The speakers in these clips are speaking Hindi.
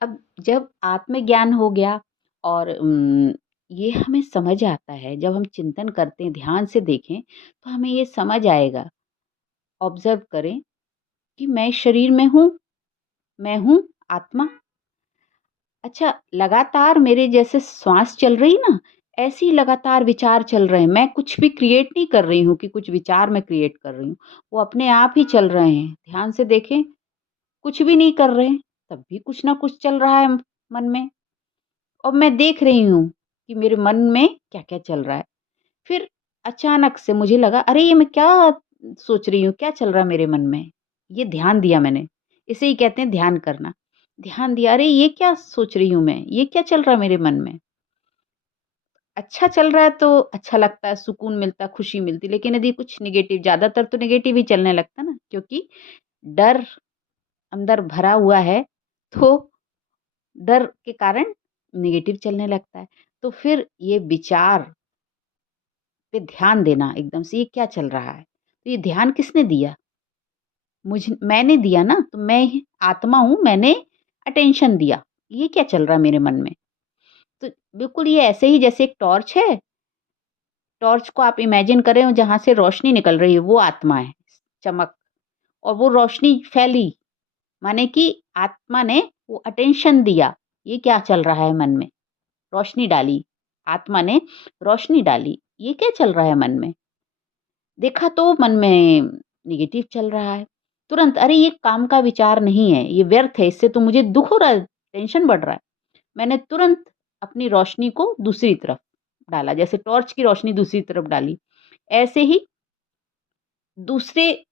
अब जब आत्मज्ञान हो गया और ये हमें समझ आता है, जब हम चिंतन करते हैं, ध्यान से देखें, तो हमें ये समझ आएगा, ऑब्ज़र्व करें कि मैं शरीर में हूँ, मैं हूँ आत्मा। अच्छा, लगातार मेरे जैसे श्वास चल रही ना, ऐसे ही लगातार विचार चल रहे हैं। मैं कुछ भी क्रिएट नहीं कर रही हूँ कि कुछ विचार मैं क्रिएट कर रही हूँ। वो अपने आप ही चल रहे हैं। ध्यान से देखें, कुछ भी नहीं कर रहे हैं, तब भी कुछ ना कुछ चल रहा है मन में। और मैं देख रही हूँ कि मेरे मन में क्या-क्या चल रहा है। फिर अचानक से मुझे लगा, अरे! ये मैं क्या सोच रही हूँ, क्या चल रहा है मेरे मन में? ये ध्यान दिया मैंने। इसे ही कहते हैं ध्यान करना। ध्यान दिया, अरे! ये क्या सोच रही हूँ मैं? ये क्या चल रहा है मेरे मन में? अच्छा चल रहा है तो अच्छा लगता है, सुकून मिलता है, खुशी मिलती है। लेकिन यदि कुछ नेगेटिव, ज़्यादातर तो नेगेटिव ही चलने लगता है ना, क्योंकि डर अंदर भरा हुआ है, तो डर के कारण नेगेटिव चलने लगता है। तो फिर ये विचार पे ध्यान देना एकदम से, ये क्या चल रहा है? तो ये ध्यान किसने दिया? मैंने दिया ना, तो मैं ही आत्मा हूँ, मैंने अटेंशन दिया। ये क्या चल रहा है मेरे मन में? तो बिल्कुल ये ऐसे ही जैसे एक टॉर्च है, टॉर्च को आप इमेजिन करें और जहाँ से रोशनी निकल रही है, वो आत्मा है, चमक। और वो रोशनी फैली, माने कि आत्मा ने वो अटेंशन दिया, ये क्या चल रहा है मन में? रोशनी डाली, आत्मा ने रोशनी डाली, ये क्या चल रहा है मन में? देखा तो मन में नेगेटिव चल रहा है। तुरंत, अरे ये काम का विचार नहीं है, ये व्यर्थ है, इससे तो मुझे दुःख हो रहा है, टेंशन बढ़ रहा है। मैंने तुरंत अपनी रोशनी को दूसरी तरफ डाला, जैसे टॉर्च की रोशनी दूसरी तरफ डाली। ऐसे ही दूसरे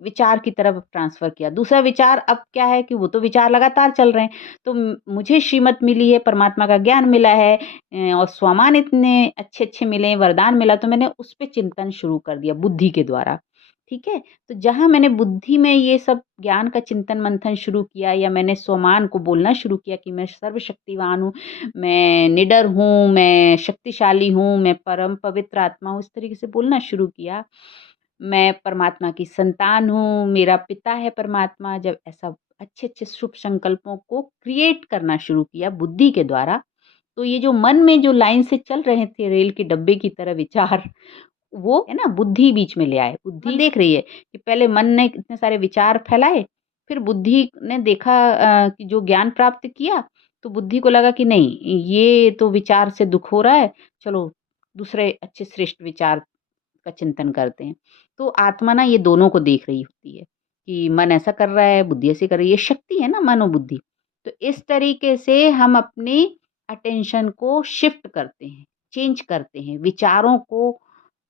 विचार की तरफ ट्रांसफ़र किया। दूसरा विचार अब क्या है कि वो तो विचार लगातार चल रहे हैं। तो मुझे श्रीमत मिली है, परमात्मा का ज्ञान मिला है और स्वमान इतने अच्छे-अच्छे मिले हैं, वरदान मिला, तो मैंने उस पे चिंतन शुरू कर दिया बुद्धि के द्वारा। ठीक है? तो जहाँ मैंने बुद्धि में ये सब ज्ञान का चिंतन-मंथन शुरू किया या मैंने स्वमान को बोलना शुरू किया कि मैं सर्वशक्तिवान हूँ, मैं निडर हूँ, मैं शक्तिशाली हूँ, मैं परम पवित्र आत्मा हूँ, इस तरीके से बोलना शुरू किया। मैं परमात्मा की संतान हूँ, मेरा पिता है परमात्मा, जब ऐसा अच्छे-अच्छे शुभ संकल्पों को क्रिएट करना शुरू किया बुद्धि के द्वारा, तो ये जो मन में जो लाइन से चल रहे थे रेल के डब्बे की तरह विचार, वो है ना बुद्धि बीच में ले आए। बुद्धि देख रही है कि पहले मन ने इतने सारे विचार फैलाए, फिर बुद्धि ने देखा कि जो ज्ञान प्राप्त किया, तो बुद्धि को लगा कि नहीं, ये तो विचार से दुःख हो रहा है, चलो दूसरे अच्छे श्रेष्ठ विचार का चिंतन करते हैं। तो आत्मा ना ये दोनों को देख रही होती है कि मन ऐसा कर रहा है, बुद्धि ऐसे कर रही है, ये शक्ति है ना मन और बुद्धि। तो इस तरीके से हम अपने अटेंशन को शिफ्ट करते हैं, चेंज करते हैं, विचारों को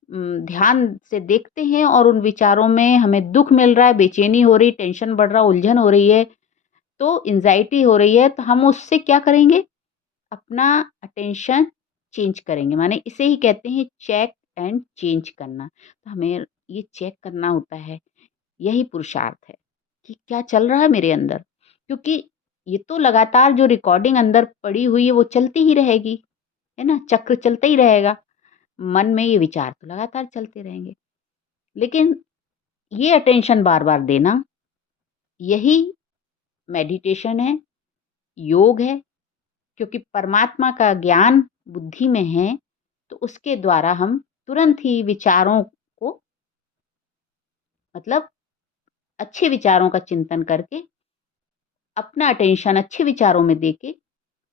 ध्यान से देखते हैं और उन विचारों में हमें दुःख मिल रहा है, बेचैनी हो रही, टेंशन बढ़ रहा, उलझन हो रही है, तो एंग्ज़ायटी हो रही है, तो हम उससे क्या करेंगे? अपना अटेंशन चेंज करेंगे, माने इसे ही कहते हैं चेक एंड चेंज करना। तो हमें ये चेक करना होता है, यही पुरुषार्थ है कि क्या चल रहा है मेरे अंदर, क्योंकि ये तो लगातार जो रिकॉर्डिंग अंदर पड़ी हुई है वो चलती ही रहेगी, है ना? चक्र चलता ही रहेगा। मन में ये विचार तो लगातार चलते रहेंगे, लेकिन ये अटेंशन बार-बार देना, यही मेडिटेशन है, योग है, क्योंकि परमात्मा का ज्ञान बुद्धि में है, तो उसके द्वारा हम तुरंत ही विचारों को, मतलब अच्छे विचारों का चिंतन करके, अपना अटेंशन अच्छे विचारों में देके,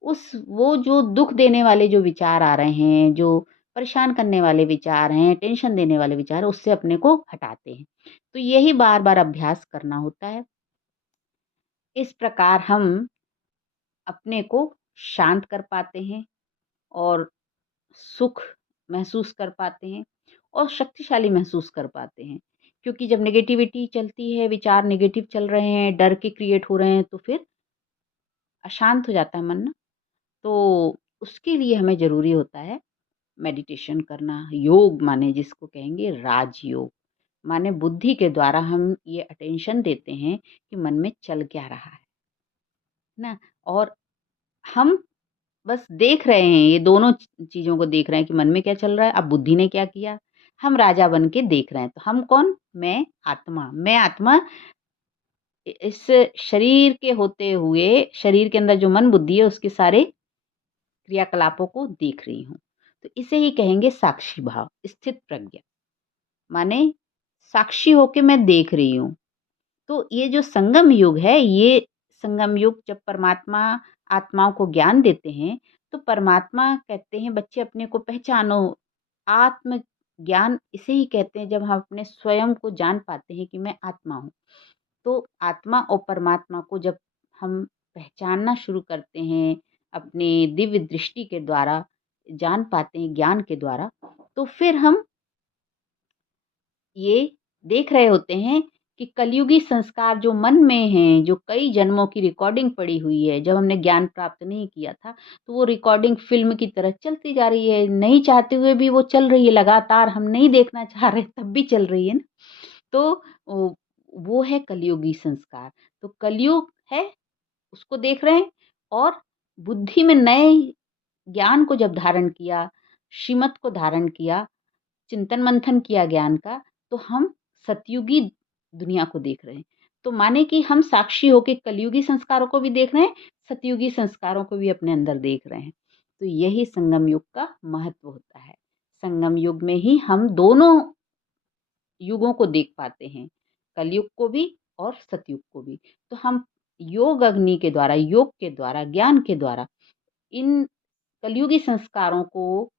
उस वो जो दुःख देने वाले जो विचार आ रहे हैं, जो परेशान करने वाले विचार हैं, टेंशन देने वाले विचार हैं, उससे अपने को हटाते हैं। तो यही बार-बार अभ्यास करना होता है। इस प्रकार हम अपने को शांत कर पाते हैं और सुख महसूस कर पाते हैं और शक्तिशाली महसूस कर पाते हैं। क्योंकि जब नेगेटिविटी चलती है, विचार नेगेटिव चल रहे हैं, डर के क्रिएट हो रहे हैं, तो फिर अशांत हो जाता है मन ना। तो उसके लिए हमें ज़रूरी होता है मेडिटेशन करना, योग माने जिसको कहेंगे राजयोग। माने बुद्धि के द्वारा हम ये अटेंशन देते हैं कि मन में चल क्या रहा है ना? और हम बस देख रहे हैं, ये दोनों चीज़ों को देख रहे हैं कि मन में क्या चल रहा है, अब बुद्धि ने क्या किया। हम राजा बन के देख रहे हैं, तो हम कौन? मैं आत्मा इस शरीर के होते हुए, शरीर के अंदर जो मन बुद्धि है उसके सारे क्रियाकलापों को देख रही हूँ। तो इसे ही कहेंगे साक्षी भाव, स्थित प्रज्ञा। माने साक्षी होके मैं देख रही हूँ। तो ये जो संगम युग है, ये संगम युग जब परमात्मा आत्माओं को ज्ञान देते हैं, तो परमात्मा कहते हैं बच्चे अपने को पहचानो। आत्म ज्ञान इसे ही कहते हैं जब हम अपने स्वयं को जान पाते हैं कि मैं आत्मा हूँ। तो आत्मा और परमात्मा को जब हम पहचानना शुरू करते हैं, अपने दिव्य दृष्टि के द्वारा जान पाते हैं, ज्ञान के द्वारा, तो फिर हम ये देख रहे होते हैं कि कलयुगी संस्कार जो मन में हैं, जो कई जन्मों की रिकॉर्डिंग पड़ी हुई है, जब हमने ज्ञान प्राप्त नहीं किया था, तो वो रिकॉर्डिंग फ़िल्म की तरह चलती जा रही है। नहीं चाहते हुए भी वो चल रही है लगातार, हम नहीं देखना चाह रहे तब भी चल रही है ना। तो वो है कलयुगी संस्कार। तो कलयुग है, उसको देख रहे हैं और बुद्धि में नए ज्ञान को जब धारण किया, श्रीमत को धारण किया, चिंतन मंथन किया ज्ञान का, तो हम सतयुगी दुनिया को देख रहे हैं। तो माने कि हम साक्षी होके कलयुगी संस्कारों को भी देख रहे हैं, सतयुगी संस्कारों को भी अपने अंदर देख रहे हैं। तो यही संगम युग का महत्व होता है। संगम युग में ही हम दोनों युगों को देख पाते हैं, कलयुग को भी और सतयुग को भी। तो हम योग अग्नि के द्वारा, योग के द्वारा, ज्ञान के द्वारा इन कलयुगी संस्कारों को